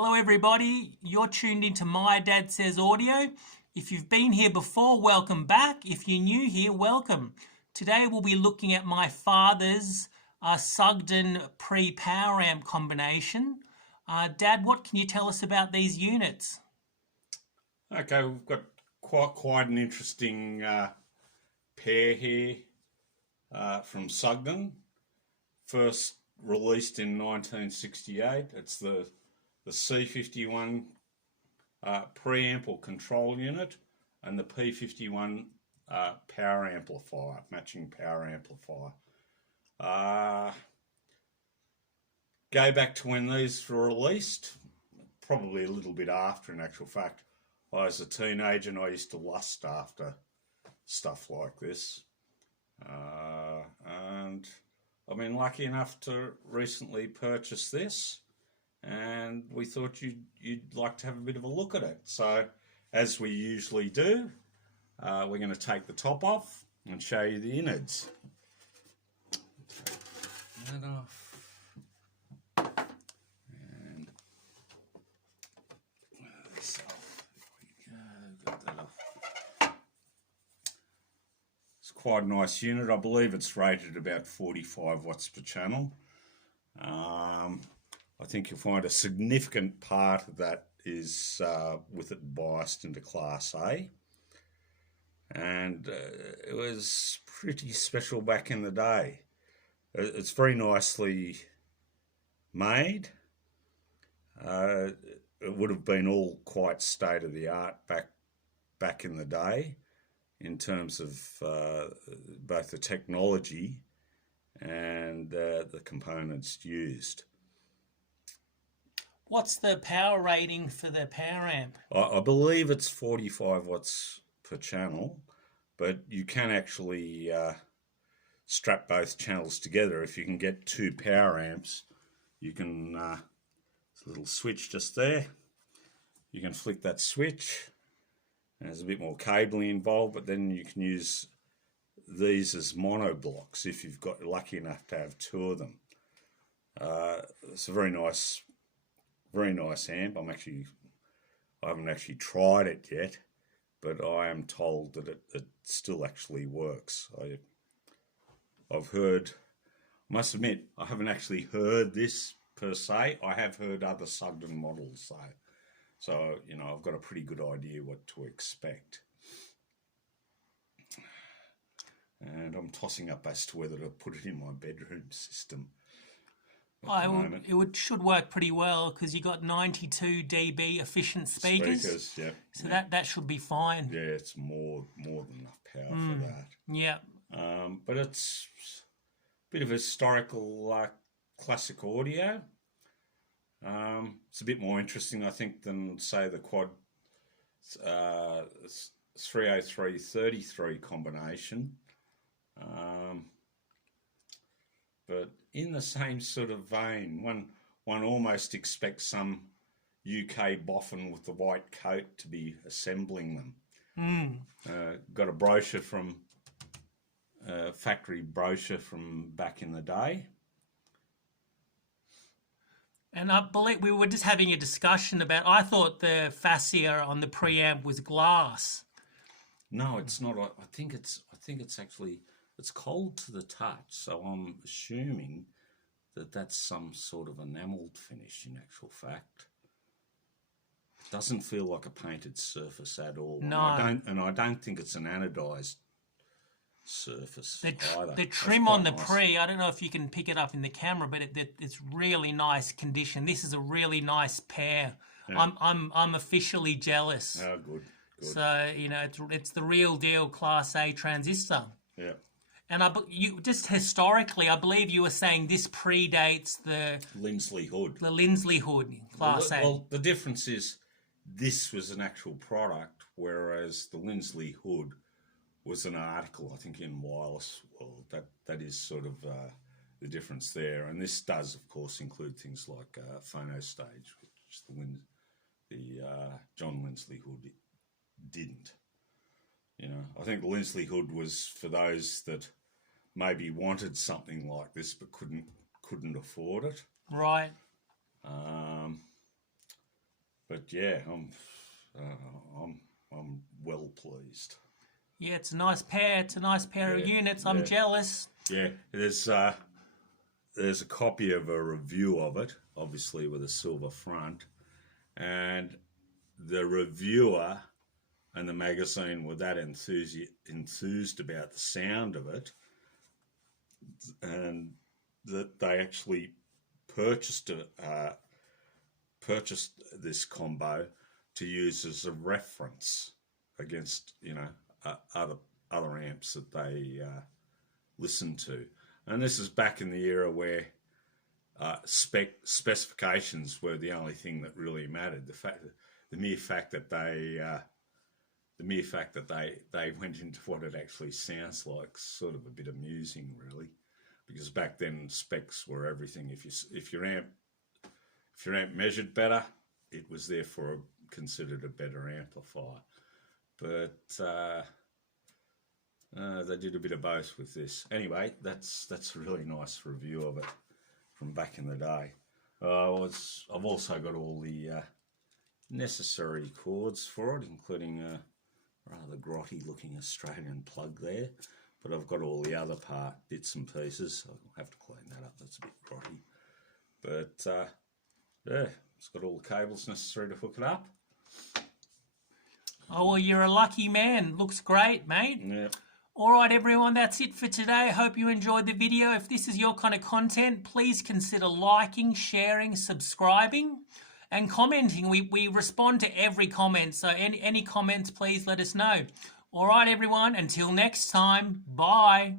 Hello everybody, you're tuned into My Dad Says Audio. If you've been here before, welcome back. If you're new here, welcome. Today we'll be looking at my father's Sugden pre-power amp combination. Dad, what can you tell us about these units? Okay, we've got quite an interesting pair here from Sugden. First released in 1968. It's the C51 preamp or control unit and the P51 power amplifier, matching power amplifier. Go back to when these were released, probably a little bit after in actual fact. I was a teenager and I used to lust after stuff like this. And I've been lucky enough to recently purchase this, and we thought you'd like to have a bit of a look at it. So, as we usually do, we're going to take the top off and show you the innards. Take that off. And this off. There we go. Got that off. It's quite a nice unit. I believe it's rated about 45 watts per channel. I think you'll find a significant part of that is with it biased into Class A. And it was pretty special back in the day. It's very nicely made. It would have been all quite state-of-the-art back in the day in terms of both the technology and the components used. What's the power rating for the power amp? I believe it's 45 watts per channel, but you can actually strap both channels together. If you can get two power amps, you can, there's a little switch just there. You can flick that switch. There's a bit more cabling involved, but then you can use these as mono blocks if you've got lucky enough to have two of them. It's a very nice amp. I haven't actually tried it yet, but I am told that it still actually works. I've heard, I must admit, I haven't actually heard this per se. I have heard other Sugden models though. So, you know, I've got a pretty good idea what to expect. And I'm tossing up as to whether to put it in my bedroom system. It should work pretty well because you got 92 dB efficient speakers. Yeah. So yeah. that should be fine. Yeah, it's more than enough power for that. Yeah. But it's a bit of historical classic audio. It's a bit more interesting, I think, than say the quad 303-33 combination. But in the same sort of vein, one almost expects some UK boffin with the white coat to be assembling them. Got a brochure from factory brochure from back in the day. And I believe we were just having a discussion about, I thought the fascia on the preamp was glass. No, it's not. I think it's actually, it's cold to the touch, so I'm assuming that that's some sort of enameled finish in actual fact. It doesn't feel like a painted surface at all. No. I don't think it's an anodized surface either. The trim on the pre, I don't know if you can pick it up in the camera, but it's really nice condition. This is a really nice pair. Yeah. I'm officially jealous. Oh, good. So, you know, it's the real deal Class A transistor. Yeah. And you just historically, I believe you were saying this predates the Lindsley Hood. The Lindsley Hood Class A. Well, the difference is this was an actual product, whereas the Lindsley Hood was an article, I think, in Wireless World. That is sort of the difference there. And this does, of course, include things like Phono Stage, which the John Lindsley Hood didn't. You know, I think the Lindsley Hood was for those that maybe wanted something like this but couldn't afford it. Right. But yeah, I'm well pleased. Yeah, it's a nice pair. It's a nice pair of units. I'm jealous. Yeah, there's a copy of a review of it, obviously with a silver front, and the reviewer and the magazine were that enthused about the sound of it, and that they actually purchased this combo to use as a reference against other amps that they listened to. And this is back in the era where specifications were the only thing that really mattered. The mere fact that they went into what it actually sounds like, sort of a bit amusing, really, because back then specs were everything. If your amp measured better, it was therefore considered a better amplifier. But they did a bit of both with this. Anyway, that's a really nice review of it from back in the day. I've also got all the necessary cords for it, including a rather grotty looking Australian plug there. But I've got all the other bits and pieces. I'll have to clean that up. That's a bit grotty. But yeah, it's got all the cables necessary to hook it up. Oh, well, you're a lucky man. Looks great, mate. Yeah. All right, everyone, that's it for today. Hope you enjoyed the video. If this is your kind of content, please consider liking, sharing, subscribing, and commenting. We respond to every comment, so any comments, please let us know. All right, everyone, until next time, bye.